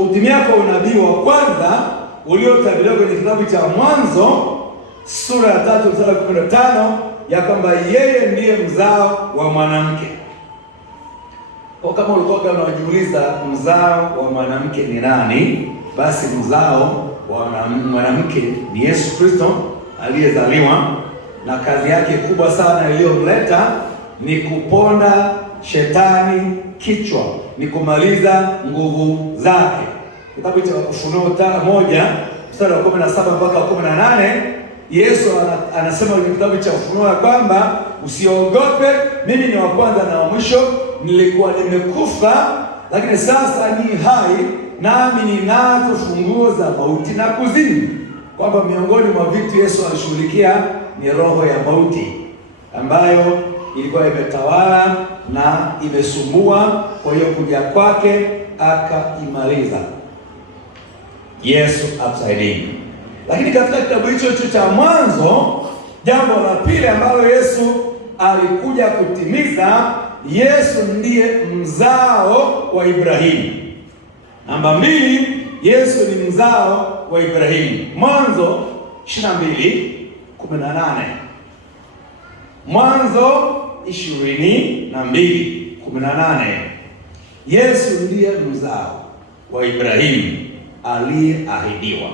Utimia kwa unabii wa kwanza uliotabiriwa kwenye kitabu cha Mwanzo sura ya 3 mstari wa 15 ya kwamba yeye ndiye mzao wa mwanamke. Kwa kama ulikuwa unajiuliza mzao wa mwanamke ni nani, basi mzao wa mwanamke ni Yesu Kristo aliyezaliwa, na kazi yake kubwa sana iliyomleta ni kuponda shetani kichwa, ni kumaliza nguvu zake. Kitabu cha Ufunuo 1 mstari wa 17 mpaka 18, Yesu anasema kwenye kitabu cha Ufunuo ya kwamba usiogope, mimi ni wa kwanza na wa mwisho, nilikuwa nimekufa lakini sasa ni hai, nami ninazo funguo za mauti na kuzimu. Kwamba miongoni mwa vitu Yesu alishughulikia ni roho ya mauti ambayo ilikuwa imetawala na imesumbua. Kwa hiyo kuja kwake akaimaliza. Yesu upside. Lakini katika kitabu hicho cha Mwanzo, jambo la pili ambalo Yesu alikuja kutimiza, Yesu ndiye mzao wa Ibrahimu. Namba 2, Yesu ni mzao wa Ibrahimu. Mwanzo 22:18. Mwanzo 22:18. Yesu ndiye mzao wa Ibrahimu aliyeahidiwa.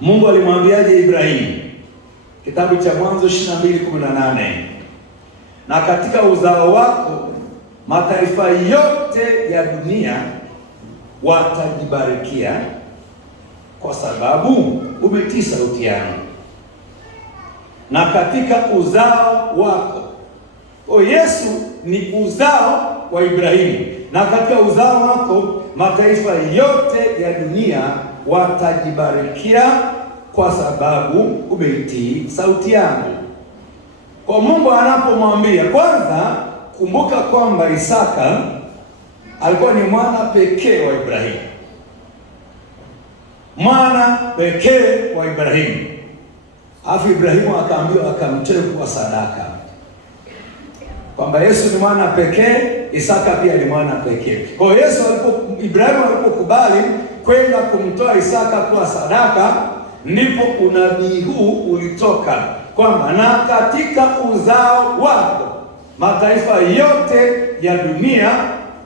Mungu alimwambiaje Ibrahimu? Kitabu cha Mwanzo 22:18. Na katika uzao wako mataifa yote ya dunia watajibarikia, kwa sababu umetii sauti yangu. Na katika uzao wako. O, Yesu ni uzao wa Ibrahimu. Na katika uzao wako mataifa yote ya dunia watajibarikia, kwa sababu umeitii sauti yangu. Kwa Mungu anapomwambia, kwanza kumbuka kwamba Isaka alikuwa ni mwana pekee wa Ibrahimu. Mwana pekee wa Ibrahimu. Alafu Ibrahimu akaambiwa akamtoe kwa sadaka. Kwamba Yesu ni mwana pekee, Isaka pia ni mwana pekee. Kwa hiyo Ibrahimu alipokubali kwenda kumtoa Isaka kwa sadaka, ndipo unabii huu ulitoka kwamba na katika uzao wako mataifa yote ya dunia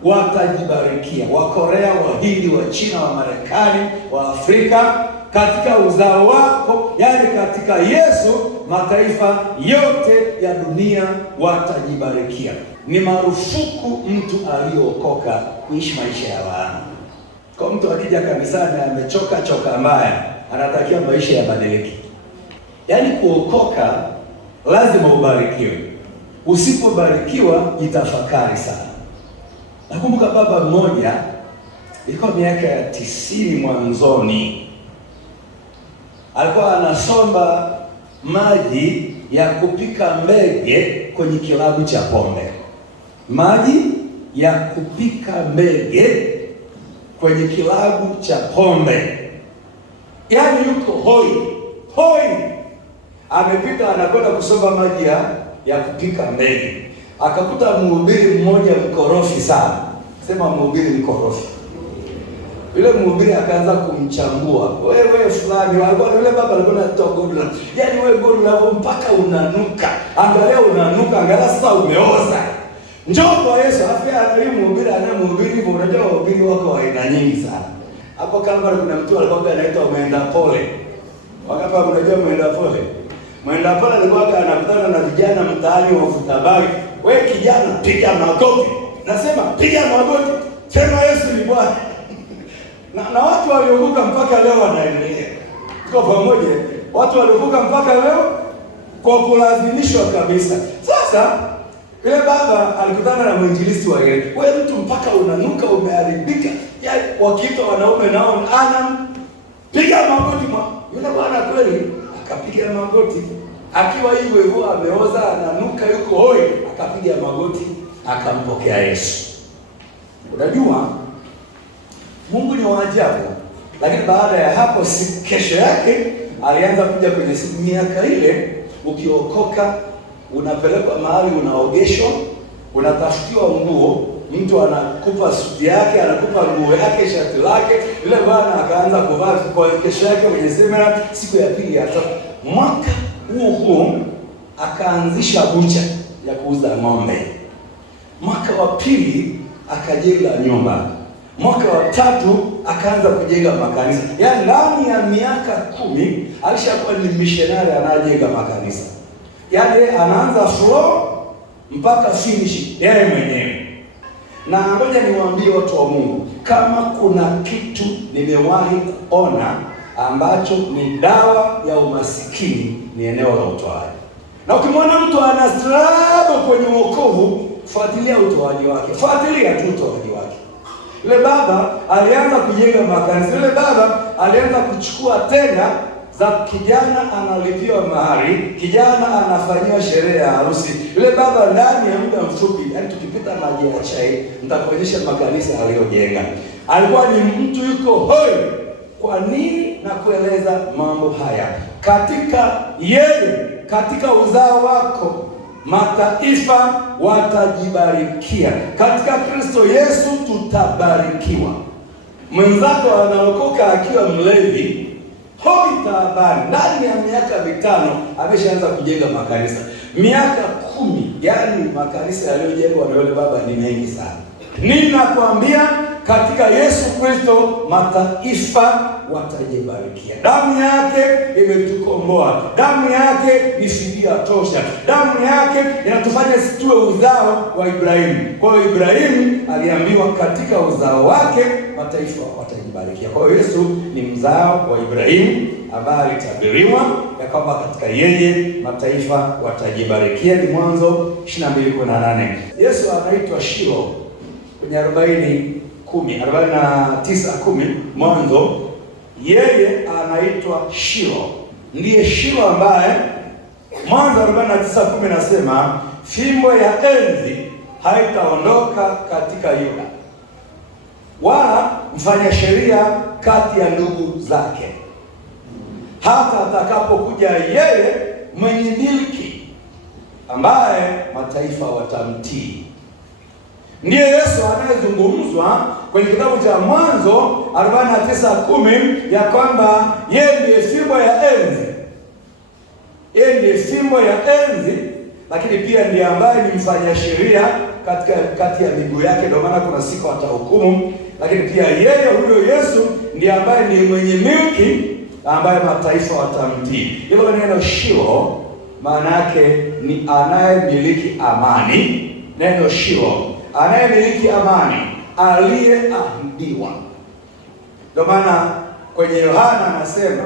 watajibarikia. Wakorea, Wahindi, Wachina, wa Marekani, wa Afrika, katika uzao wako, yani katika Yesu, mataifa yote ya dunia watajibarikia. Ni marufuku mtu aliyeokoka kuishi maisha ya laana. Kwa mtu akija kanisani amechoka mbaya, anatakiwa maisha yabadilike. Yaani kuokoka lazima ubarikiwe. Usipobarikiwa jitafakari sana. Nakumbuka baba mmoja, ilikuwa miaka ya 90 mwanzoni, alikuwa anasomba maji ya kupika mbege kwenye kilabu cha pombe. Maji ya kupika mbege kwenye kilabu cha pombe. Yaani yuko hoi. Amepita anakwenda kusomba maji ya kupika mbege. Akakuta mhubiri mmoja mkorofi sana. Sema mhubiri mkorofi. Yule mhubiri akaanza kumchambua. Wewe fulani, yule baba alikuwa anatoa godla. Yaani wewe godla mpaka unanuka. Angalia unanuka, angalia sasa umeoza. Njoo kwa Yesu. Afya yule mhubiri anayemhubiri hivyo, unajua wahubiri wako wa aina nyingi sana. Hapo kama kuna mtu alikuwa anaitwa Mwenda Pole. Wakati unajua Mwenda Pole. Mwenda Pole alikuwa anakutana na vijana mtaani wavuta bangi. Wewe kijana, piga magoti. Nasema piga magoti. Sema Yesu ni Bwana. Na watu waliovuka mpaka leo wanaendelea. Kwa pamoja, watu waliovuka mpaka leo kwa kulazimishwa kabisa. Sasa yule baba alikutana na mwinjilisti wa yeye. Wewe mtu mpaka unanuka, umeharibika. Yaani wakiitwa wanaume nao piga magoti. Yule bwana kweli akapiga magoti. Akiwa hivyo ameoza, ananuka, yuko hoi, akapiga magoti, akampokea Yesu. Unajua Mungu ni wa ajabu. Lakini baada ya hapo, kesho yake alianza kuja kwenye miaka ile, ukiokoka unapelekwa mahali, unaogeshwa, unatafutiwa nguo, mtu anakupa suti yake, anakupa nguo yake, shati lake, yule bwana akaanza kuvaa kwa kesho yake kwenye semina, siku ya pili ya tatu. Mwaka huo akaanzisha bucha ya kuuza ng'ombe. Mwaka wa pili akajenga nyumba. Mwaka wa tatu akaanza kujenga makanisa. Yaani ndani ya miaka 10 alishakuwa ni missionary anajenga makanisa. Yaani anaanza floor mpaka finish yeye mwenyewe. Na ngoja niwaambie watu wa Mungu, kama kuna kitu nimewahi kuona ambacho ni dawa ya umasikini, ni eneo la utoaji. Na ukimwona mtu ana struggle kwenye wokovu, fuatilia utoaji wake. Fuatilia tu utoaji wake. Yule baba alianza kujenga makanisa. Yule baba alianza kuchukua tenda za kijana analipiwa mahari, kijana anafanyiwa sherehe ya harusi. Yule baba ndani ya muda mfupi, yaani tukipita maji ya chai, nitakuonyesha makanisa aliyojenga. Alikuwa ni mtu yuko hoi. Kwa nini na kueleza mambo haya? Katika uzao wako mataifa watajibarikia. Katika Kristo Yesu tutabarikiwa. Mwenzako anaokoka akiwa mlevi, hoi taabani. Ndani ya miaka 5 ameshaanza kujenga makanisa. Miaka 10, yaani makanisa yaliyojengwa na yule baba ni mengi sana. Ninakwambia katika Yesu Kristo mataifa watajibarikia. Damu yake imetukomboa. Damu yake ni fidia tosha. Damu yake inatufanya sisi tuwe uzao wa Ibrahimu. Kwa hiyo Ibrahimu aliambiwa katika uzao wake mataifa watajibarikia. Kwa hiyo Yesu ni mzao wa Ibrahimu ambaye alitabiriwa ya kwamba katika yeye mataifa watajibarikia. Ni Mwanzo 22:18. Yesu anaitwa Shilo kwenye 49:10 Mwanzo. Yeye anaitwa Shilo. Ndiye Shilo ambaye Mwanzo 49:10 nasema fimbo ya enzi haitaondoka katika Yuda, wala mfanya sheria kati ya ndugu zake, hata atakapokuja yeye mwenye milki ambaye mataifa watamtii. Ndiye Yesu anayezungumzwa kwenye kitabu cha Mwanzo 49:10 ya kwamba yeye ndiye fimbo ya enzi. Yeye ndiye fimbo ya enzi, lakini pia ndiye ambaye ni mfanya sheria kati ya miguu yake. Ndio maana kuna siku atahukumu. Lakini pia yeye huyo Yesu ndiye ambaye ni mwenye milki ambaye mataifa watamtii. Hilo neno Shilo maana yake ni anayemiliki amani. Neno Shilo, anayemiliki amani, aliyeahidiwa. Ndio maana kwenye Yohana anasema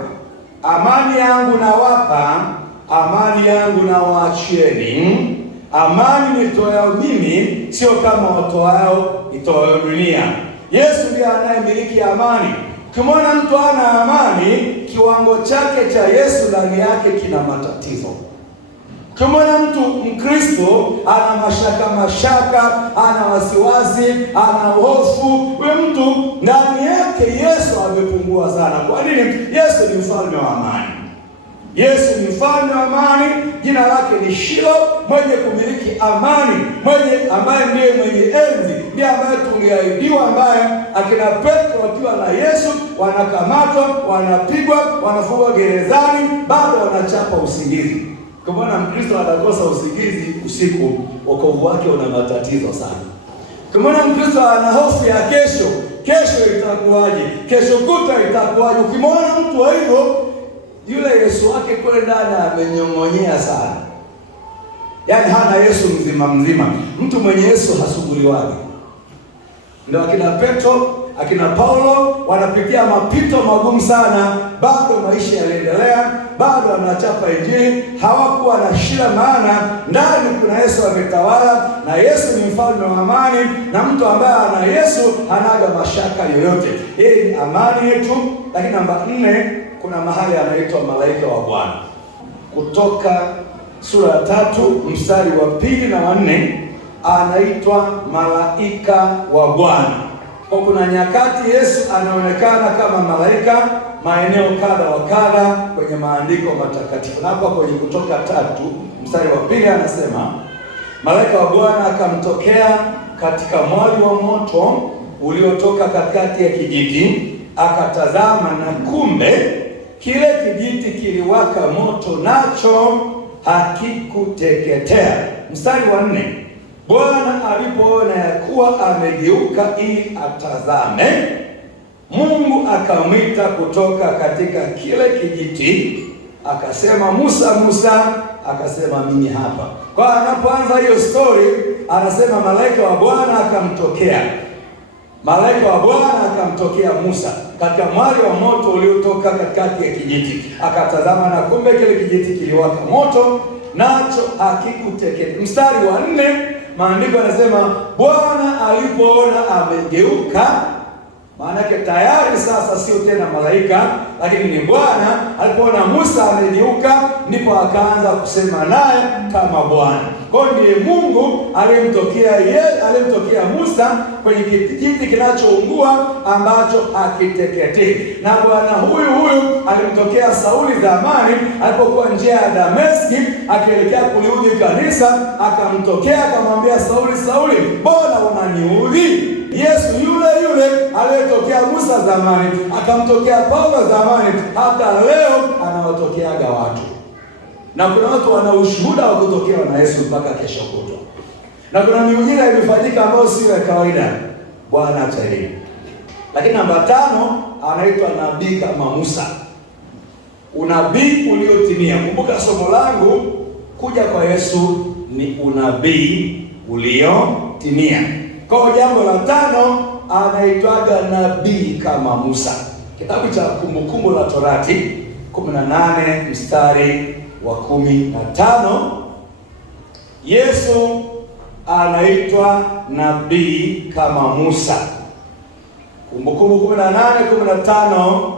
amani yangu nawapa, amani yangu nawaachieni. Amani nitoayo mimi, sio kama watoao itoayo dunia. Yesu ndiye anayemiliki amani. Ukimwona mtu ana amani, kiwango chake cha Yesu ndani yake kina matatizo. Ukimwona mtu Mkristo ana mashaka, ana wasiwasi, ana hofu, huyo mtu ndani yake Yesu amepungua sana. Kwa nini? Yesu ni mfalme wa amani. Yesu ni mfalme wa amani. Jina lake ni Shilo, mwenye kumiliki amani, ambaye ndiye mwenye enzi, ndiye ambaye tuliahidiwa, ambaye akina Petro wakiwa na Yesu wanakamatwa, wanapigwa, wanafungwa gerezani, bado wanachapa usingizi. Kwa maana Mkristo anakosa usingizi usiku, wokovu wake una matatizo sana. Kwa maana Mkristo ana hofu ya kesho itakuwaje? Kesho kuta itakuwaje? Ukimwona mtu wa hivyo, yule Yesu wake kule ndani amenyong'onyea sana. Yaani hana Yesu mzima. Mtu mwenye Yesu hasuguliwaje. Ndio akina Petro, akina Paulo wanapitia mapito magumu sana, bado maisha yaliendelea, bado wanachapa Injili, hawakuwa na shida, maana ndani kuna Yesu ametawala, na Yesu ni mfalme wa amani, na mtu ambaye ana Yesu hanaga mashaka yoyote. Hii ni amani yetu. Lakini namba 4, kuna mahali anaitwa malaika wa Bwana. Kutoka sura ya 3 mstari wa 2 na 4 anaitwa malaika wa Bwana. Kwa kuna nyakati Yesu anaonekana kama malaika maeneo kadha wa kadha kwenye maandiko matakatifu. Na hapa kwenye Kutoka 3 mstari wa 2 anasema malaika wa Bwana akamtokea katika mwali wa moto uliotoka katikati ya kijiti, akatazama, na kumbe kile kijiti kiliwaka moto, nacho hakikuteketea. Mstari wa 4, Bwana alipoona ya kuwa amegeuka ili atazame, Mungu akamwita kutoka katika kile kijiti, akasema, Musa, Musa. Akasema, mimi hapa. Kwa anapoanza hiyo story, anasema malaika wa Bwana akamtokea. Malaika wa Bwana akamtokea Musa katika mwali wa moto uliotoka katikati ya kijiti, akatazama, na kumbe kile kijiti kiliwaka moto, nacho hakikuteketea. Mstari wa 4, maandiko yanasema Bwana alipoona amegeuka. Maana yake tayari sasa sio tena malaika, lakini ni Bwana. Alipoona Musa amegeuka, ndipo akaanza kusema naye kama Bwana. Kwa hiyo ndiye Mungu aliyemtokea Musa kwenye kijiti kinachoungua ambacho hakiteketei. Na Bwana huyu alimtokea Sauli zamani alipokuwa njia ya Dameski akielekea kuliudhi kanisa, akamtokea akamwambia Sauli, Sauli, mbona unaniudhi? Yesu yule aliyetokea Musa zamani, akamtokea Paulo zamani, hata leo anawatokeaga watu. Na kuna watu wana ushuhuda wa kutokewa na Yesu mpaka kesho kutwa. Na kuna miujiza ilifanyika ambayo sio ya kawaida. Bwana atusaidie. Lakini namba 5, anaitwa nabii kama Musa. Unabii uliotimia. Kumbuka somo langu, kuja kwa Yesu ni unabii uliotimia. Kwa jambo la 5, anaitwaga nabii kama Musa. Kitabu cha Kumbukumbu la Torati 18 mstari wa 15, Yesu anaitwa nabii kama Musa. Kumbukumbu 18:15,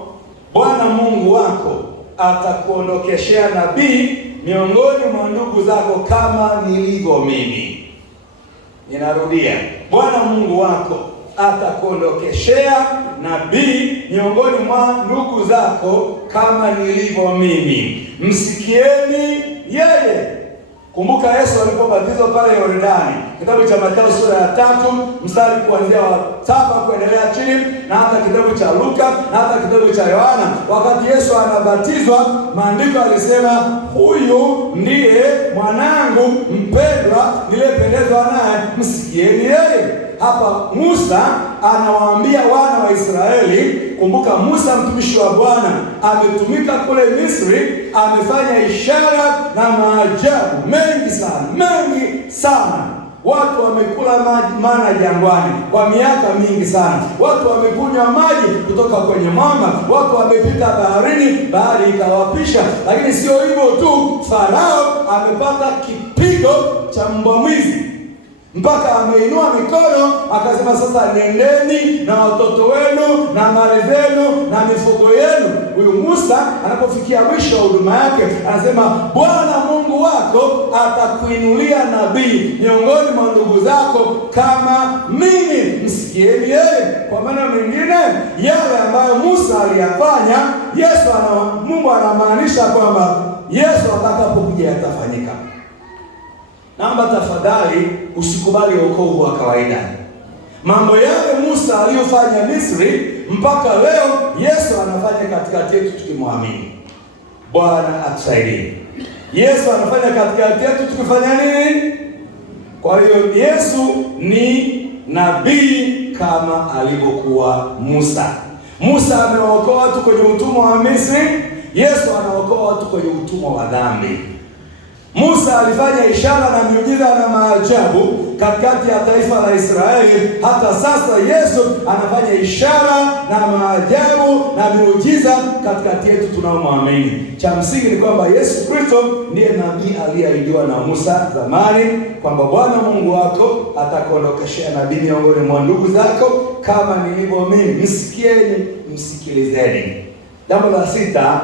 Bwana Mungu wako atakuondokeshea nabii miongoni mwa ndugu zako kama nilivyo mimi. Ninarudia, Bwana Mungu wako atakuondokeshea nabii miongoni mwa ndugu zako kama nilivyo mimi. Msikieni yeye. Kumbuka Yesu alipobatizwa pale Yordani. Kitabu cha Mathayo sura ya 3 mstari kuanzia wa 7 kuendelea chini, na hata kitabu cha Luka na hata kitabu cha Yohana. Wakati Yesu anabatizwa, maandiko alisema, huyu ndiye mwanangu mpendwa niliyependezwa naye, msikieni yeye. Hapa Musa anawaambia wana wa Israeli. Kumbuka Musa mtumishi wa Bwana ametumika kule Misri, amefanya ishara na maajabu mengi sana. Watu wamekula mana jangwani kwa miaka mingi sana. Watu wamekunywa maji kutoka kwenye mwamba. Watu wamepita baharini, bahari ikawapisha. Lakini sio hivyo tu, Farao amepata kipigo cha mbwa mwizi, mpaka ameinua mikono akasema, sasa nendeni na watoto wenu na mali zenu na mifugo yenu. Huyu Musa anapofikia mwisho wa huduma yake anasema, Bwana Mungu wako atakuinulia nabii miongoni mwa ndugu zako kama mimi, msikieni yeye. Kwa maana mengine, yale ambayo Musa aliyafanya, Mungu anamaanisha kwamba Yesu atakapokuja yatafanyika. Namba, tafadhali usikubali wokovu wa kawaida. Mambo yale Musa aliyofanya Misri, mpaka leo Yesu anafanya katikati yetu tukimwamini. Bwana atusaidie. Yesu anafanya katikati yetu tukifanya nini? Kwa hiyo Yesu ni nabii kama alivyokuwa Musa. Musa amewaokoa watu kwenye utumwa wa Misri, Yesu anaokoa watu kwenye utumwa wa dhambi. Musa alifanya ishara na miujiza na maajabu katikati ya taifa la Israeli. Hata sasa Yesu anafanya ishara na maajabu na miujiza katikati yetu tunaomwamini. Cha msingi ni kwamba Yesu Kristo ndiye nabii aliyeahidiwa na Musa zamani, kwamba Bwana Mungu wako atakuondokeshea nabii miongoni mwa ndugu zako kama nilivyo mimi, msikieni, msikilizeni. Jambo la 6,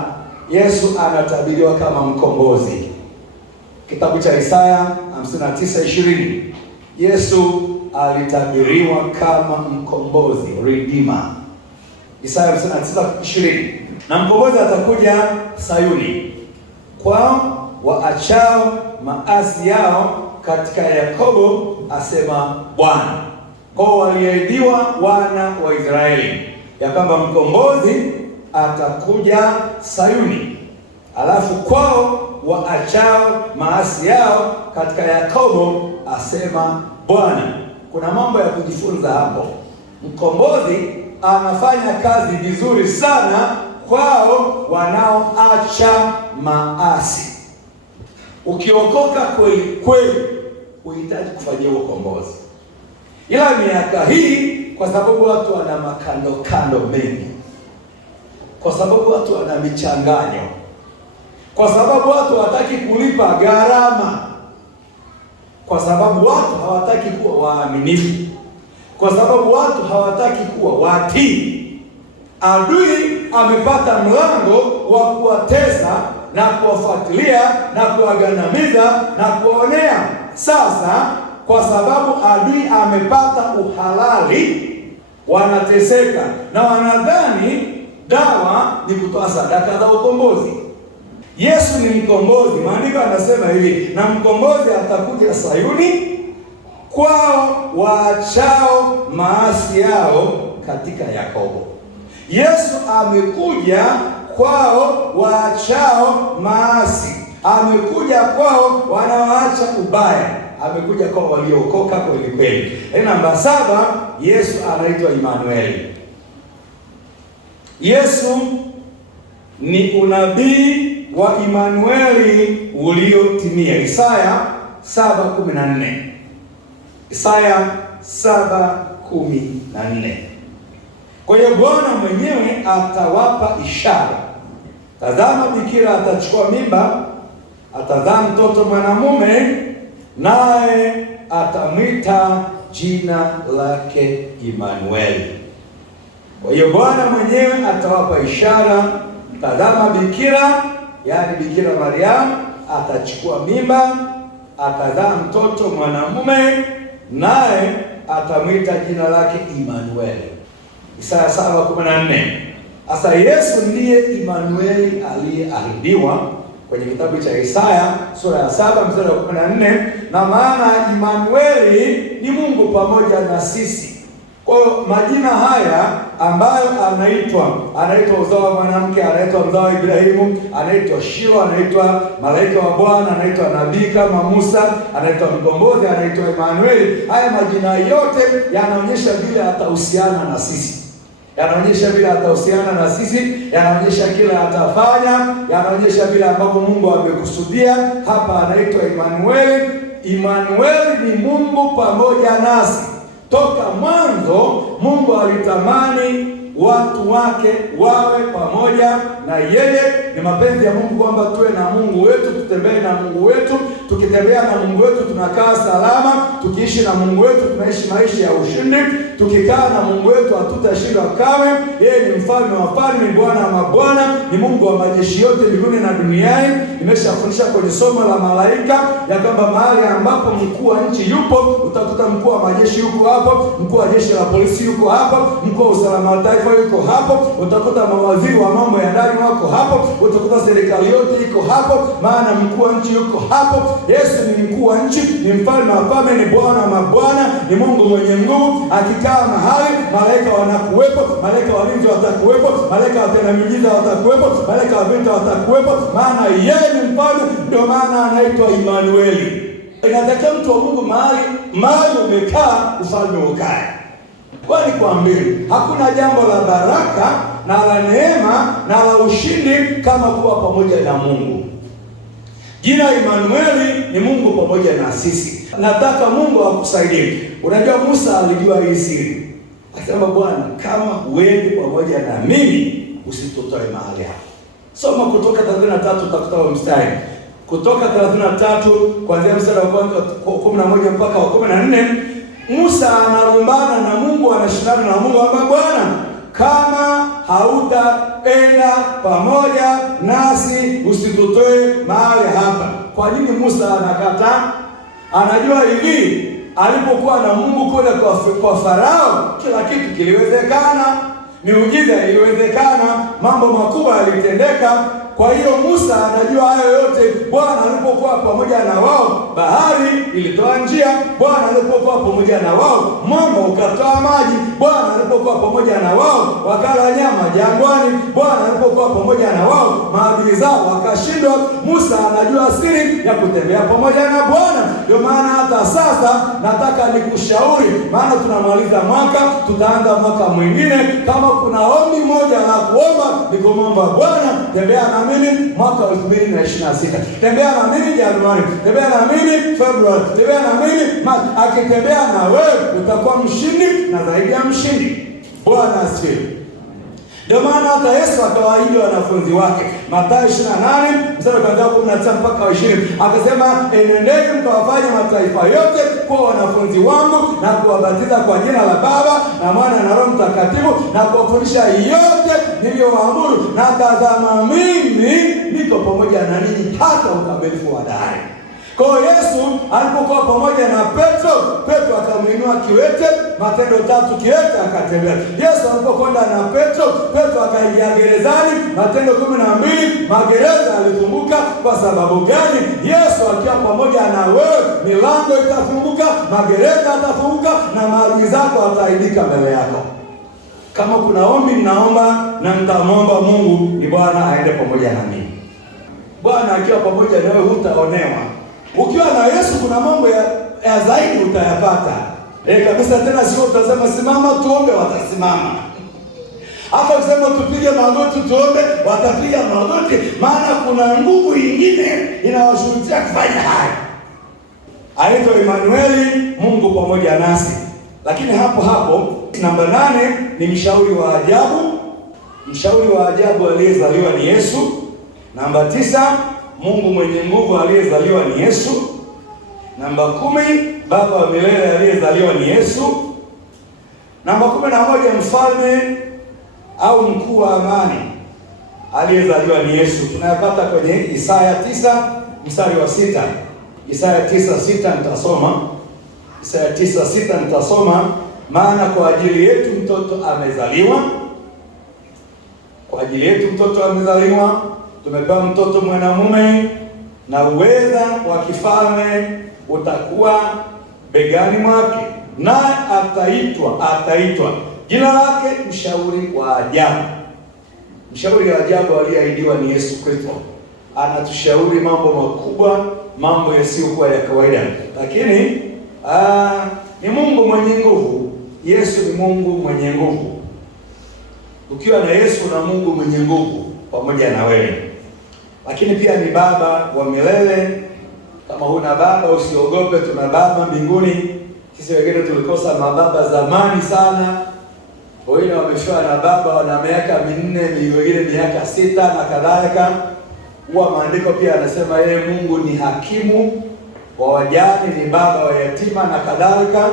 Yesu anatabiriwa kama mkombozi. Kitabu cha Isaya 59:20, Yesu alitabiriwa kama mkombozi, redeemer. Isaya 59:20, na mkombozi atakuja Sayuni, kwao waachao maasi yao katika Yakobo, asema Bwana. Kwa waliahidiwa wana wa Israeli ya kwamba mkombozi atakuja Sayuni, alafu kwao waachao maasi yao katika Yakobo, asema Bwana. Kuna mambo ya kujifunza hapo. Mkombozi anafanya kazi vizuri sana kwao wanaoacha maasi. Ukiokoka kweli kweli, huhitaji kufanyia ukombozi. Ila miaka hii, kwa sababu watu wana makando kando mengi, kwa sababu watu wana michanganyo, kwa sababu watu hawataki kulipa gharama, kwa sababu watu hawataki kuwa waaminifu, kwa sababu watu hawataki kuwa watii, adui amepata mlango wa kuwatesa na kuwafuatilia na kuwagandamiza na kuwaonea. Sasa kwa sababu adui amepata uhalali, wanateseka na wanadhani dawa ni kutoa sadaka za ukombozi. Yesu ni mkombozi. Maandiko anasema hivi, na mkombozi atakuja Sayuni, kwao waachao maasi yao katika Yakobo. Yesu amekuja kwao waachao maasi, amekuja kwao wanaoacha ubaya, amekuja kwao waliookoka kweli kweli. Namba 7, Yesu anaitwa Immanueli. Yesu ni unabii wa Immanueli uliotimia. Isaya 7:14. Isaya 7:14. Kwa hiyo Bwana mwenyewe atawapa ishara. Tazama, bikira atachukua mimba, atazaa mtoto mwanamume, naye atamwita jina lake Immanueli. Kwa hiyo Bwana mwenyewe atawapa ishara. Tazama, bikira, yaani Bikira Mariamu, atachukua mimba, atazaa mtoto mwanamume, naye atamwita jina lake Immanueli. Isaya 7:14. Sasa Yesu ndiye Immanueli aliyeahidiwa kwenye kitabu cha Isaya sura ya 7 mstari wa 14, na maana Immanueli ni Mungu pamoja na sisi. Kwa majina haya ambayo anaitwa uzao wa mwanamke, anaitwa mzao wa Ibrahimu, anaitwa Shilo, anaitwa malaika wa Bwana, anaitwa nabii kama Musa, anaitwa mkombozi, anaitwa Immanueli. Haya majina yote yanaonyesha vile atahusiana na sisi, yanaonyesha vile atahusiana na sisi, yanaonyesha kile atafanya, yanaonyesha vile ambavyo Mungu amekusudia. Hapa anaitwa Immanueli. Immanueli ni Mungu pamoja nasi. Toka mwanzo Mungu alitamani watu wake wawe pamoja na yeye. Ni mapenzi ya Mungu kwamba tuwe na Mungu wetu, tutembee na Mungu wetu. Tukitembea na Mungu wetu tunakaa salama, tukiishi na Mungu wetu tunaishi maisha ya ushindi. Tukikaa na Mungu wetu hatutashindwa kamwe. Yeye ni mfalme wa falme, Bwana wa mabwana, ni Mungu wa majeshi yote mbinguni na duniani. Nimeshafundisha kwenye somo la malaika ya kwamba mahali ambapo mkuu wa nchi yupo, utakuta mkuu wa majeshi yuko hapo, mkuu wa jeshi la polisi yuko hapo, mkuu wa usalama wa taifa yuko hapo, utakuta mawaziri wa mambo ya ndani wako hapo, utakuta serikali yote iko hapo, maana mkuu wa nchi yuko hapo. Yesu ni mkuu wa nchi, ni mfalme wa falme, ni Bwana wa mabwana, ni Mungu mwenye nguvu. Akikaa mahali, malaika wanakuwepo, malaika walinzi watakuwepo, malaika watenda miujiza watakuwepo, malaika wa vita watakuwepo, maana yeye ni mfalme. Ndio maana anaitwa Immanueli. Inatakiwa mtu wa Mungu mahali umekaa, ufalme ukae. Kwani kwambie, hakuna jambo la baraka na la neema na la ushindi kama kuwa pamoja na Mungu. Jina Immanueli ni Mungu pamoja na sisi. Nataka Mungu akusaidie. Unajua Musa alijua hii siri. Akasema, Bwana, kama huendi pamoja na mimi, usitutoe mahali hapa. Soma Kutoka 33 utakuta mstari. Kutoka 33 kuanzia mstari wa 11 mpaka wa 14. Musa anarumbana na Mungu, anashindana na Mungu, ambaye Bwana, kama hautaenda pamoja nasi, usitutoe mahali hapa. Kwa nini Musa anakataa? Anajua hivi, alipokuwa na Mungu kule kwa Farao, kila kitu kiliwezekana, miujiza iliwezekana, mambo makubwa yalitendeka. Kwa hiyo Musa anajua hayo yote. Bwana alipokuwa pamoja na wao, bahari ilitoa njia. Bwana alipokuwa pamoja na wao, mwamba ukatoa maji. Bwana alipokuwa pamoja na wao, wakala nyama jangwani. Bwana alipokuwa pamoja na wao, maadui zao wakashindwa. Musa anajua siri ya kutembea pamoja na Bwana. Ndio maana hata sasa nataka nikushauri, maana tunamaliza mwaka, tutaanza mwaka mwingine. Kama kuna ombi moja la kuomba, ni kumwomba Bwana, tembea na mimi mwaka 2026. Tembea na mimi Januari, tembea na mimi Februari, tembea na mimi Machi. Akitembea na wewe, utakuwa mshindi na zaidi ya mshindi. Bwana asifiwe. Ndio maana hata Yesu akawaahidi wanafunzi wake, Mathayo 28 mstari wa 19 mpaka 20, akasema, enendeni mkawafanye mataifa yote kuwa wanafunzi wangu, na kuwabatiza kwa jina la Baba na Mwana na Roho Mtakatifu, na kuwafundisha yote niliyowaamuru, na tazama mimi niko pamoja na ninyi hata ukamilifu wa dahari. Kwa Yesu alipokuwa pamoja na Petro, Petro akamwinua kiwete, Matendo 3, kiwete akatembea. Yesu alipokwenda na Petro, Petro akaingia gerezani, Matendo 12, magereza yalifunguka. Kwa sababu gani? Yesu akiwa pamoja na wewe, milango itafunguka, magereza yatafunguka, na maadui zako wataaibika mbele yako. Kama kuna ombi ninaomba na nitamwomba Mungu, ni Bwana aende pamoja na mimi. Bwana akiwa pamoja na wewe hutaonewa. Ukiwa na Yesu kuna mambo ya zaidi utayapata. Kabisa tena sio utasema simama tuombe, watasimama. Hata ukisema tupige magoti tuombe, watapiga magoti, maana kuna nguvu nyingine inawashuhudia kufanya haya. Aitwa Emmanueli, Mungu pamoja nasi. Lakini hapo namba 8 ni mshauri wa ajabu. Mshauri wa ajabu aliyezaliwa ni Yesu. Namba 9, Mungu mwenye nguvu aliyezaliwa ni Yesu. Namba 10, Baba wa milele aliyezaliwa ni Yesu. Namba 11, mfalme au mkuu wa amani aliyezaliwa ni Yesu. Tunayapata kwenye Isaya 9 mstari wa 6. Isaya 9:6 nitasoma. Isaya 9:6 nitasoma, maana kwa ajili yetu mtoto amezaliwa. Kwa ajili yetu mtoto amezaliwa, tumepewa mtoto mwanamume, na uweza wa kifalme utakuwa begani mwake, naye ataitwa jina lake Mshauri wa Ajabu. Mshauri wa ajabu aliyeahidiwa ni Yesu Kristo. Anatushauri mambo makubwa, mambo yasiyokuwa ya kawaida. Lakini ni Mungu mwenye nguvu. Yesu ni Mungu mwenye nguvu. Ukiwa na Yesu na Mungu mwenye nguvu pamoja na wewe. Lakini pia ni Baba wa milele. Kama huna baba usiogope, tuna Baba mbinguni. Sisi wengine tulikosa mababa zamani sana. Wengine wameshoa na baba wana miaka 4, wengine miaka 6 na kadhalika. Huwa maandiko pia anasema yeye Mungu ni hakimu wa wajane, ni baba wa yatima na kadhalika.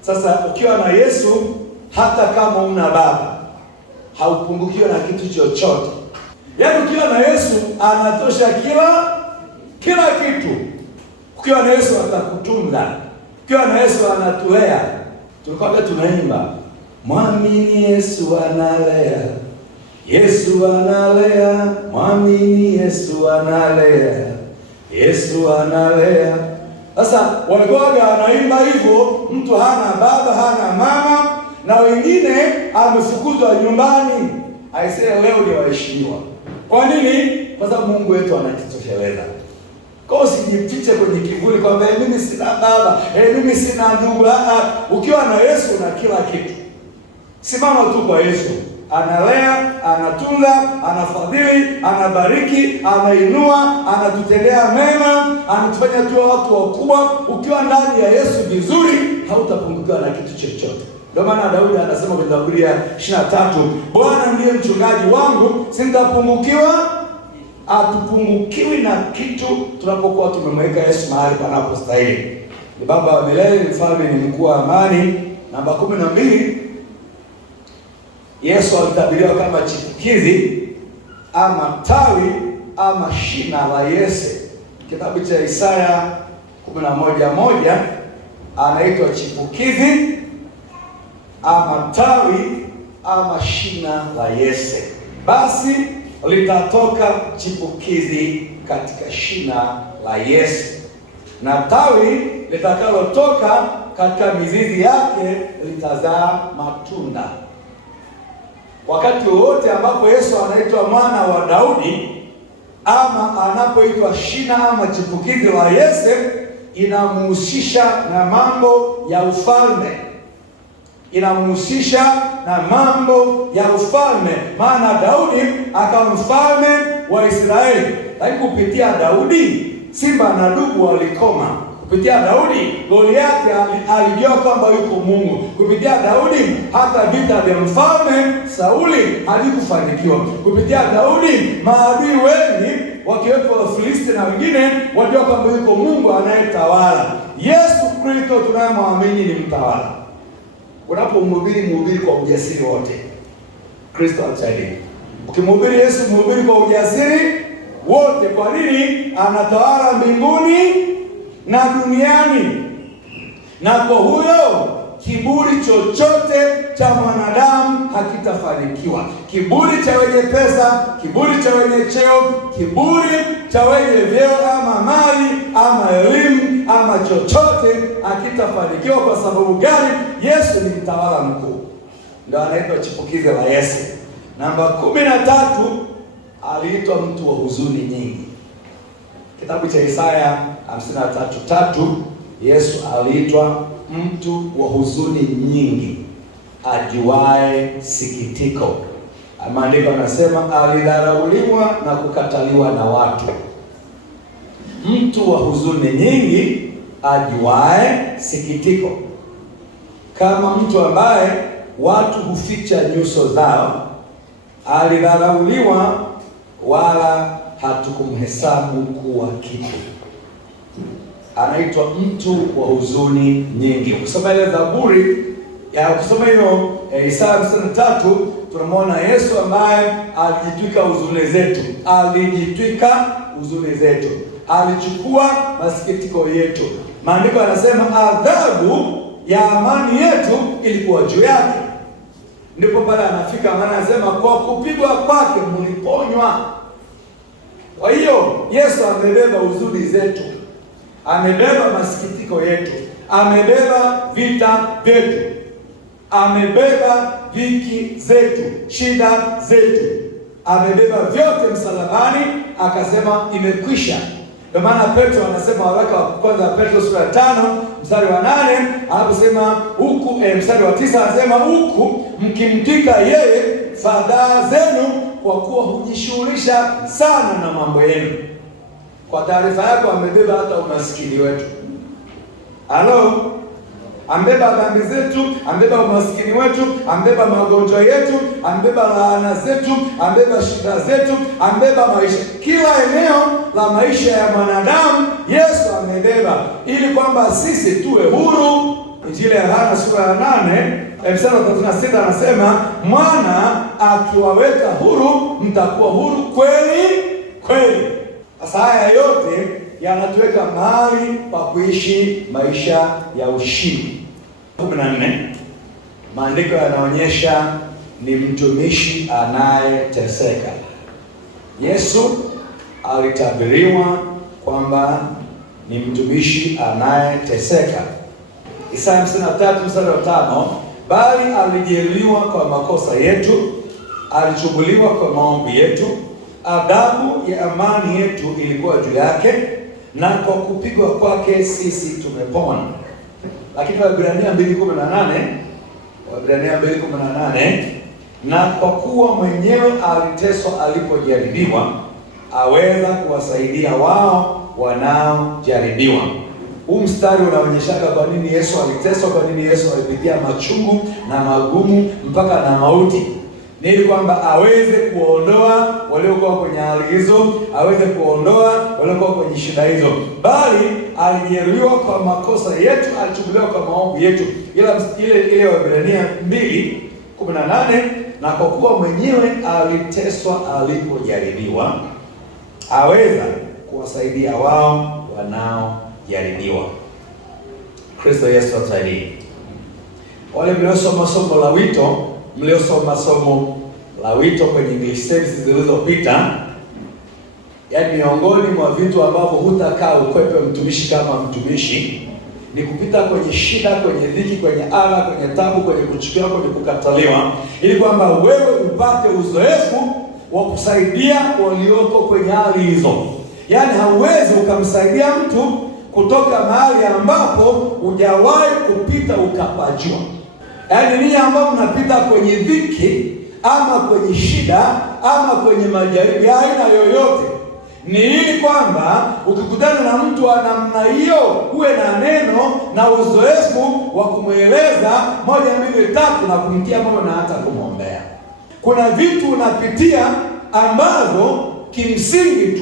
Sasa ukiwa na Yesu, hata kama una baba haupungukiwa na kitu chochote. Yaani ukiwa na Yesu anatosha kila kitu. Ukiwa na Yesu atakutunza. Ukiwa na Yesu anatulea. Tulikuwa tunaimba, mwamini Yesu analea. Yesu analea, mwamini Yesu analea. Yesu analea. Sasa walikuwa wanaimba hivyo, mtu hana baba, hana mama, na wengine amefukuzwa nyumbani. Aisee, leo ni waheshimiwa. Kwa nini? Kwa sababu Mungu wetu anajitosheleza. Kwa usijifiche kwenye kivuli kwamba mimi sina baba, mimi sina ndugu. Ukiwa na Yesu na kila kitu. Simama tu kwa Yesu. Analea, anatunza, anafadhili, anabariki, anainua, anatutendea mema, anatufanya tuwe watu wakubwa. Ukiwa ndani ya Yesu vizuri, hautapungukiwa na kitu chochote. Ndio maana Daudi anasema kwenye Zaburi ya 23, Bwana ndiye mchungaji wangu, sitapungukiwa. Hatupungukiwi na kitu tunapokuwa tumemweka Yesu mahali panapostahili. Ni Baba wa milele, mfalme, ni mkuu wa amani. Namba 12, Yesu alitabiriwa kama chipukizi ama tawi ama shina la Yese. Kitabu cha Isaya 11:1 anaitwa chipukizi ama tawi ama shina la Yese. Basi litatoka chipukizi katika shina la Yese, na tawi litakalotoka katika mizizi yake litazaa matunda. Wakati wowote ambapo Yesu anaitwa mwana wa Daudi, ama anapoitwa shina ama chipukizi la Yese, inamhusisha na mambo ya ufalme. Inamhusisha na mambo ya ufalme, maana Daudi akawa mfalme wa Israeli, lakini kupitia Daudi simba na dubu walikoma. Kupitia Daudi Goliathi alijua kwamba yuko Mungu. Kupitia Daudi hata vita vya mfalme Sauli havikufanikiwa. Kupitia Daudi maadui wengi wakiwepo Wafilisti na wengine wajua kwamba yuko Mungu anayetawala. Yesu Kristo tunayemwamini ni mtawala. Unapomhubiri, mhubiri kwa ujasiri wote. Kristo atusaidie. Ukimhubiri Yesu, mhubiri kwa ujasiri wote. Kwa nini? Anatawala mbinguni na duniani, na kwa huyo kiburi chochote cha mwanadamu hakitafanikiwa. Kiburi cha wenye pesa, kiburi cha wenye cheo, kiburi cha wenye vyeo ama mali ama elimu ama chochote hakitafanikiwa. Kwa sababu gani? Yesu ni mtawala mkuu, ndio anaitwa chipukizi la Yesu. Namba 13, aliitwa mtu wa huzuni nyingi. Kitabu cha Isaya 53:3, Yesu aliitwa mtu wa huzuni nyingi, ajuae sikitiko. Maandiko yanasema alidharauliwa na kukataliwa na watu. Mtu wa huzuni nyingi, ajuae sikitiko, kama mtu ambaye watu huficha nyuso zao. Alidharauliwa wala hatukumhesabu kuwa kitu. Anaitwa mtu wa huzuni nyingi. Ukisoma ile Zaburi ya ukisoma hiyo Isaya 53, tunamwona Yesu ambaye alijitwika huzuni zetu. Alijitwika huzuni zetu, alichukua masikitiko yetu. Maandiko yanasema adhabu ya amani yetu ilikuwa juu yake. Ndipo pale anafika maana anasema kwa kupigwa kwake mliponywa. Kwa hiyo Yesu amebeba huzuni zetu, amebeba masikitiko yetu, amebeba vita vyetu, amebeba dhiki zetu, shida zetu, amebeba vyote msalabani, akasema imekwisha. Ndio maana Petro anasema, waraka wa kwanza Petro sura ya 5 mstari wa 8 anaposema huku mstari wa 9 anasema huku mkimtika yeye fadhaa zenu, kwa kuwa hujishughulisha sana na mambo yenu. Kwa taarifa yako, amebeba hata umaskini wetu. Halo, ambeba dhambi zetu, ambeba umaskini wetu, ambeba magonjwa yetu, ambeba laana zetu, ambeba shida zetu, ambeba maisha, kila eneo la maisha ya mwanadamu Yesu amebeba, ili kwamba sisi tuwe huru. Injili ya Yohana sura ya 8 mstari wa 36 anasema, mwana akiwaweka huru mtakuwa huru kweli kweli. Sasa haya yote yanatuweka mahali pa kuishi maisha ya ushindi. 14, maandiko yanaonyesha ni mtumishi anayeteseka. Yesu alitabiriwa kwamba ni mtumishi anayeteseka. Isaya 53 mstari wa 5, bali alijeruhiwa kwa makosa yetu, alichubuliwa kwa maovu yetu, adhabu ya amani yetu ilikuwa juu yake, na kwa kupigwa kwake sisi tumepona. Lakini Waebrania 2:18, na kwa kuwa mwenyewe aliteswa alipojaribiwa, aweza kuwasaidia wao wanaojaribiwa. Huu mstari unaonyeshaga kwa nini Yesu aliteswa, kwa nini Yesu alipitia machungu na magumu mpaka na mauti. Ni ili kwamba aweze kuondoa waliokuwa kwenye hali hizo, aweze kuondoa waliokuwa kwenye shida hizo. Bali alijeruhiwa kwa makosa yetu, alichubuliwa kwa maovu yetu. Ile Waebrania 2:18, na kwa kuwa mwenyewe aliteswa alipojaribiwa, aweza kuwasaidia wao wanaojaribiwa. Kristo Yesu atusaidie. Wale mliosoma somo la wito, mliosoma somo la wito kwenye English services zilizopita, yaani miongoni mwa vitu ambavyo hutakaa ukwepe mtumishi kama mtumishi ni kupita kwenye shida, kwenye dhiki, kwenye adha, kwenye tabu, kwenye kuchukiwa, kwenye kukataliwa, ili kwamba wewe upate uzoefu wa kusaidia walioko kwenye hali hizo. Yaani hauwezi ukamsaidia mtu kutoka mahali ambapo hujawahi kupita ukapajua. Yaani ninyi ambao mnapita kwenye dhiki ama kwenye shida ama kwenye majaribu ya aina yoyote, ni ili kwamba ukikutana na mtu wa namna hiyo uwe na neno na uzoefu wa kumweleza 1, 2, 3 na kumtia moyo na hata kumwombea. Kuna vitu unapitia ambavyo kimsingi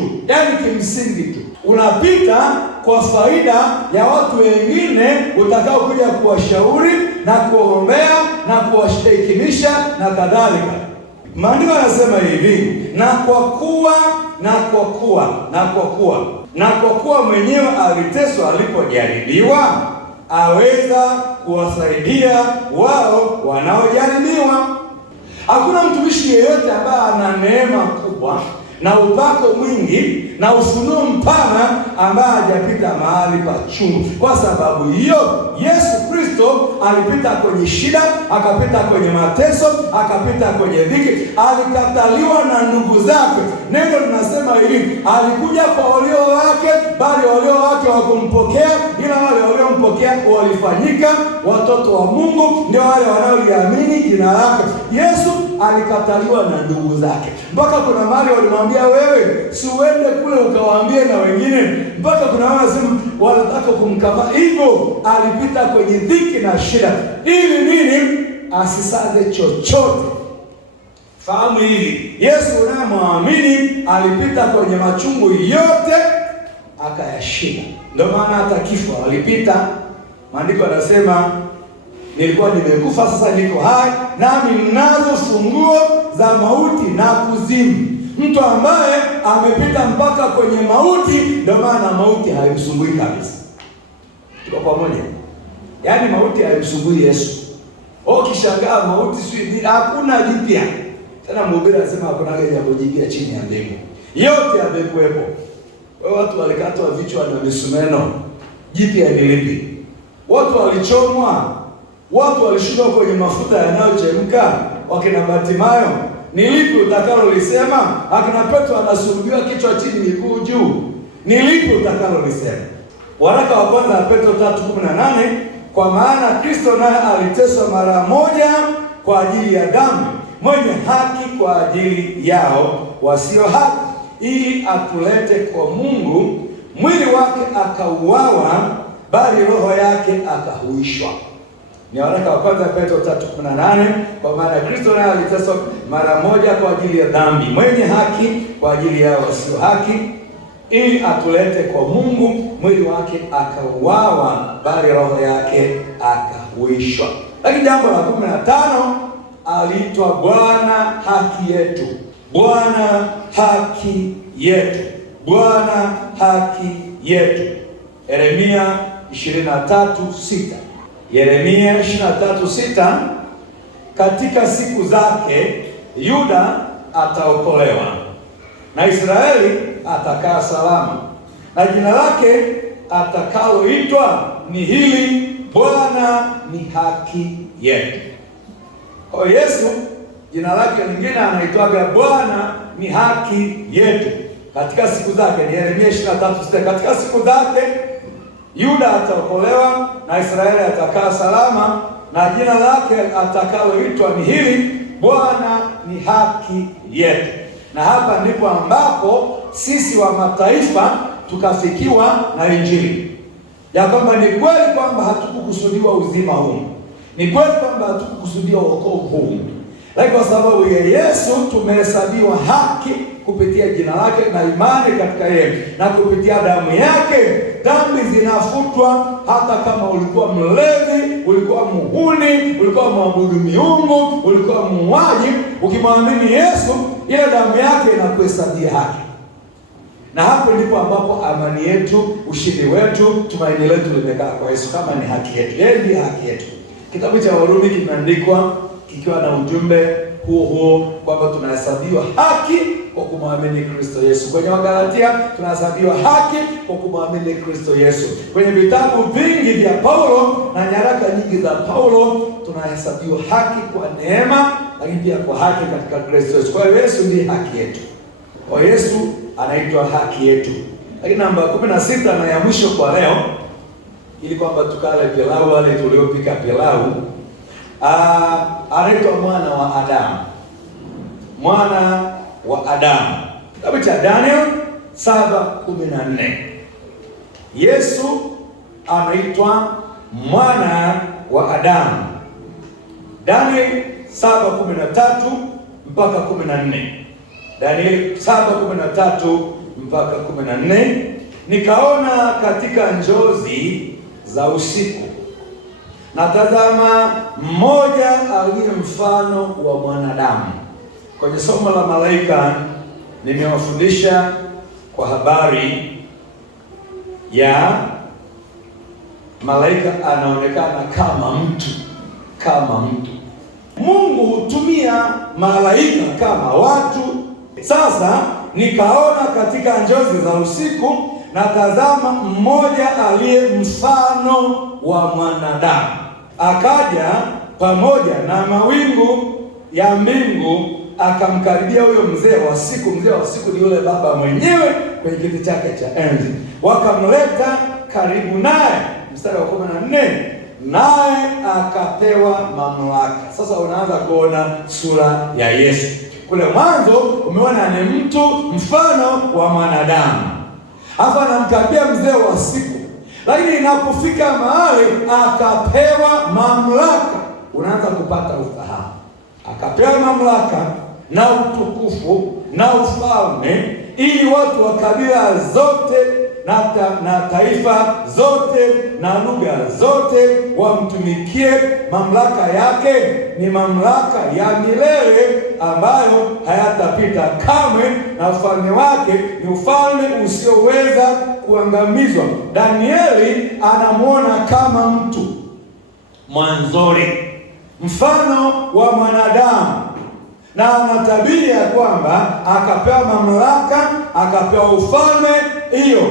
tu unapita kwa faida ya watu wengine utakao kuja kuwashauri na kuombea na kuwashirikinisha na kadhalika. Maandiko yanasema hivi, na kwa kuwa mwenyewe aliteswa alipojaribiwa, aweza kuwasaidia wao wanaojaribiwa. Hakuna mtumishi yeyote ambaye ana neema kubwa na upako mwingi na ufunuo mpana ambaye hajapita mahali pa chungu. Kwa sababu hiyo Yesu Kristo alipita kwenye shida, akapita kwenye mateso, akapita kwenye dhiki, alikataliwa na ndugu zake. Neno linasema hivi, alikuja kwa walio wake, bali walio wake hawakumpokea, ila wale waliompokea walifanyika watoto wa Mungu, ndio wale wanaoliamini jina lake. Yesu alikataliwa na ndugu zake, mpaka kuna mahali walimwambia, wewe si uende kule ukawaambie na wengine. Mpaka kuna wale wanataka kumkaba. Hivyo alipita kwenye dhiki na shida, ili nini? Asisaze chochote. Fahamu hili, Yesu unayemwamini alipita kwenye machungu yote akayashinda. Ndio maana hata kifo alipita. Maandiko yanasema, nilikuwa nimekufa, sasa niko hai, nami ninazo funguo za mauti na kuzimu. Mtu ambaye amepita mpaka kwenye mauti, ndio maana mauti haimsumbui kabisa. Tuko pamoja? Yaani mauti haimsumbui Yesu. Ukishangaa mauti hakuna jipya. Tena mhubiri anasema hakuna jambo jipya chini ya mbingu. Yote yamekuwepo. Watu walikatwa vichwa na misumeno. Jipya ni lipi? Watu walichomwa. Watu walishindwa kwenye mafuta yanayochemka, wakina Bartimayo. Ni lipi utakalolisema? Akina Petro anasulubiwa kichwa chini miguu juu. Ni lipi utakalolisema? Waraka wa kwanza wa Petro 3:18, kwa maana Kristo naye aliteswa mara moja kwa ajili ya dhambi, mwenye haki kwa ajili yao wasio haki, ili atulete kwa Mungu. Mwili wake akauawa, bali roho yake akahuishwa. Ni waraka wa kwanza Petro 3:18, kwa maana Kristo naye aliteswa mara moja kwa ajili ya dhambi, mwenye haki kwa ajili yao wasio haki, ili atulete kwa Mungu. Mwili wake akauawa, bali roho yake akahuishwa. Lakini jambo la 15, aliitwa Bwana haki yetu. Bwana haki yetu. Bwana haki yetu. Yeremia 23:6. Yeremia 23:6, katika siku zake Yuda ataokolewa na Israeli atakaa salama, na jina lake atakaloitwa ni hili, Bwana ni haki yetu. Kwa Yesu jina lake lingine anaitwaga Bwana ni haki yetu. Katika siku zake, ni Yeremia 23:6, katika siku zake Yuda ataokolewa na Israeli atakaa salama, na jina lake atakaloitwa ni hili, Bwana ni haki yetu. Na hapa ndipo ambapo sisi wa mataifa tukafikiwa na Injili, ya kwamba ni kweli kwamba hatukukusudiwa uzima huu, ni kweli kwamba hatukukusudiwa wokovu huu, lakini kwa sababu ya Yesu tumehesabiwa haki kupitia jina lake na imani katika yeye, na kupitia damu yake dhambi zinafutwa. Hata kama ulikuwa mlevi, ulikuwa muhuni, ulikuwa mwabudu miungu, ulikuwa muuaji, ukimwamini Yesu, ile damu yake inakuhesabia haki. Na hapo ndipo ambapo amani yetu, ushindi wetu, tumaini letu limekaa kwa Yesu, kama ni haki yetu. Yeye ndiye haki yetu. Kitabu cha Warumi kimeandikwa kikiwa na ujumbe huo kwamba tunahesabiwa haki kwa kumwamini Kristo Yesu. Kwenye Wagalatia tunahesabiwa haki kwa kumwamini Kristo Yesu. Kwenye vitabu vingi vya Paulo na nyaraka nyingi za Paulo tunahesabiwa haki kwa neema, lakini pia kwa haki katika Kristo Yesu. Kwa hiyo Yesu ndiye haki yetu. Kwa Yesu anaitwa haki yetu. Lakini namba 16 na ya mwisho kwa leo, ili kwamba tukale pilau, wale tuliopika pilau, anaitwa mwana wa Adamu. Mwana wa Adamu. Kitabu cha Daniel 7:14. Yesu anaitwa mwana wa Adamu. Daniel 7:13 mpaka 14. Daniel 7:13 mpaka 14. Nikaona katika njozi za usiku, na tazama, mmoja aliye mfano wa mwanadamu. Kwenye somo la malaika nimewafundisha kwa habari ya malaika anaonekana kama mtu, kama mtu. Mungu hutumia malaika kama watu. Sasa nikaona katika njozi za usiku, na tazama, mmoja aliye mfano wa mwanadamu akaja pamoja na mawingu ya mbingu, akamkaribia huyo mzee wa siku. Mzee wa siku ni yule baba mwenyewe kwenye kiti chake cha enzi. Wakamleta karibu naye, mstari wa 14, naye akapewa mamlaka. Sasa unaanza kuona sura ya Yesu. Kule mwanzo umeona ni mtu mfano wa mwanadamu, hapa anamkaribia mzee wa siku, lakini inapofika mahali akapewa mamlaka, unaanza kupata ufahamu. Akapewa mamlaka na utukufu na ufalme, ili watu wa kabila zote na taifa zote na lugha zote wamtumikie. Mamlaka yake ni mamlaka ya milele ambayo hayatapita kamwe, na ufalme wake ni ufalme usioweza kuangamizwa. Danieli anamwona kama mtu mwanzoni, mfano wa mwanadamu, na anatabiri ya kwamba akapewa mamlaka, akapewa ufalme hiyo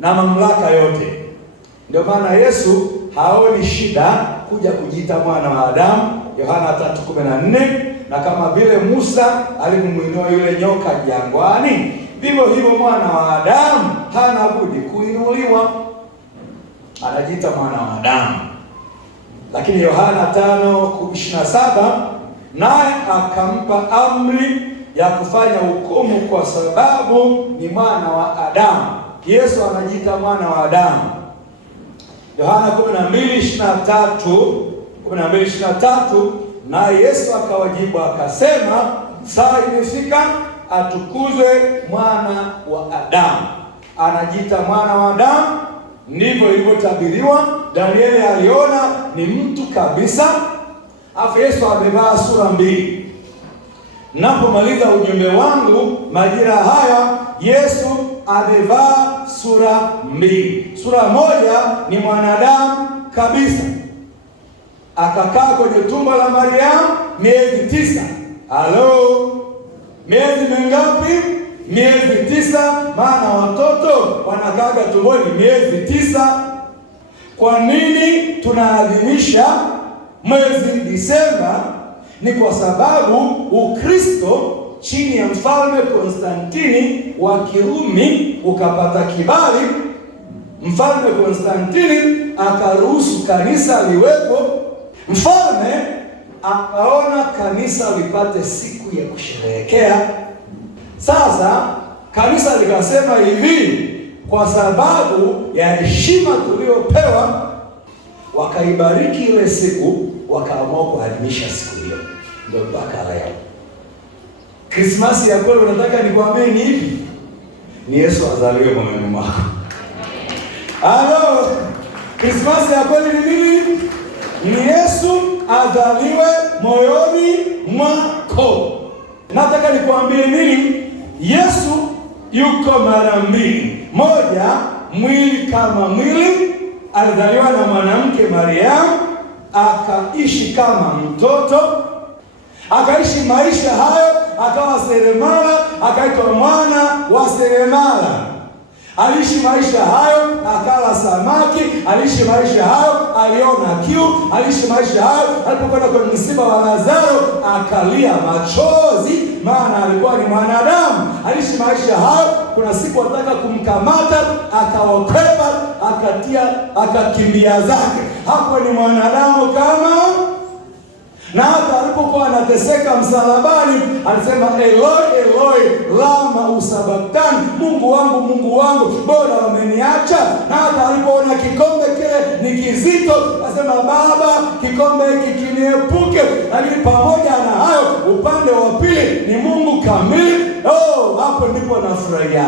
na mamlaka yote. Ndio maana Yesu haoni shida kuja kujiita mwana wa Adamu, Yohana 3:14. Na kama vile Musa alimuinua yule nyoka jangwani, vivyo hivyo mwana wa Adamu hana budi kuinuliwa, anajiita mwana wa Adamu. Lakini Yohana 5:27, naye akampa amri ya kufanya hukumu kwa sababu ni mwana wa Adamu. Yesu anajiita mwana wa Adamu. Yohana 12:23, naye Yesu akawajibu akasema, saa imefika, atukuzwe mwana wa Adamu. Anajiita mwana wa Adamu. Ndivyo ilivyotabiriwa. Danieli aliona ni mtu kabisa. Afu Yesu amevaa sura mbili. Napomaliza ujumbe wangu majira haya, Yesu amevaa sura mbili. Sura moja ni mwanadamu kabisa, akakaa kwenye tumbo la Mariamu miezi 9. Halo, miezi mingapi? Miezi 9, maana watoto wanakaaga tumboni miezi 9. Kwa nini tunaadhimisha mwezi Disemba? Ni kwa sababu Ukristo chini ya mfalme Konstantini wa Kirumi ukapata kibali. Mfalme Konstantini akaruhusu kanisa liwepo. Mfalme akaona kanisa lipate siku ya kusherehekea. Sasa kanisa likasema hivi, kwa sababu ya heshima tuliyopewa, wakaibariki ile siku, wakaamua kuadhimisha siku hiyo. Ndio mpaka leo. Krismasi ya kweli unataka nikwambie ni hivi, ni Yesu azaliwe moyoni mwako. Halo, Krismasi ya kweli ni nini? Ni Yesu azaliwe moyoni mwako. Nataka nikwambie nini? Yesu yuko mara mbili. Moja, mwili kama mwili, alizaliwa na mwanamke Mariamu, akaishi kama mtoto, akaishi maisha hayo, akawa seremala, akaitwa mwana wa seremala. Aliishi maisha hayo, akala samaki. Aliishi maisha hayo, aliona kiu. Aliishi maisha hayo, alipokwenda kwenye msiba wa Lazaro akalia machozi, maana alikuwa ni mwanadamu. Aliishi maisha hayo, kuna siku wataka kumkamata, akaokwepa, akakimbia zake. Hapo ni mwanadamu kama. Na hata alipokuwa anateseka msalabani alisema Eloi Eloi lama sabachthani, Mungu wangu mbona wameniacha? Na hata alipoona kikombe kile ni kizito alisema Baba, kikombe hiki kiniepuke. Lakini pamoja na hayo, upande wa pili ni Mungu kamili. Hapo ndipo nafurahia.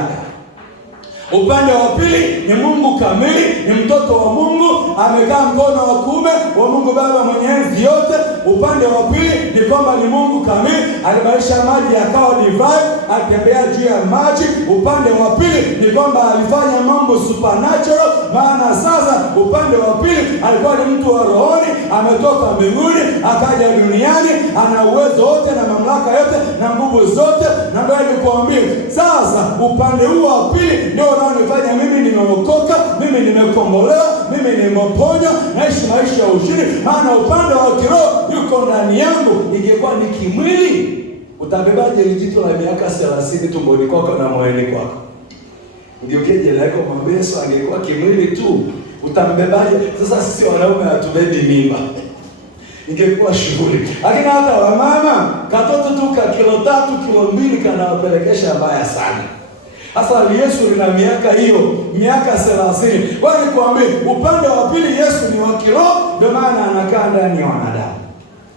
Upande wa pili ni Mungu kamili, ni mtoto wa Mungu, amekaa mkono wa kuume wa Mungu Baba mwenye enzi yote. Upande wa pili ni kwamba ni Mungu kamili, alibadilisha maji yakawa divai, alitembea juu ya maji. Upande wa pili ni kwamba alifanya mambo supernatural, maana sasa upande wa pili alikuwa ni mtu wa rohoni, ametoka mbinguni akaja duniani, ana uwezo wote na mamlaka yote na nguvu zote. Na ndio nikuambia sasa, upande huu wa pili ndio unaonifanya mimi nimeokoka, mimi nimekombolewa, mimi nimeponywa, naishi maisha ya ushindi, maana upande wa kiroho yuko ndani yangu. Ingekuwa ni kimwili, utabebaje jitu la miaka 30 tumboni kwako na moyoni kwako? Ndio keje lako mwambie Yesu, angekuwa kimwili tu utambebaje? Sasa sisi wanaume hatubebi mimba, ingekuwa shughuli. Lakini hata wamama, katoto tu ka kilo 3 kilo 2 kanawapelekesha mbaya sana. Sasa Yesu lina miaka hiyo, miaka 30. Kwa hiyo nikwambie, upande wa pili Yesu ni wa kiroho, ndio maana anakaa ndani ya wanadamu.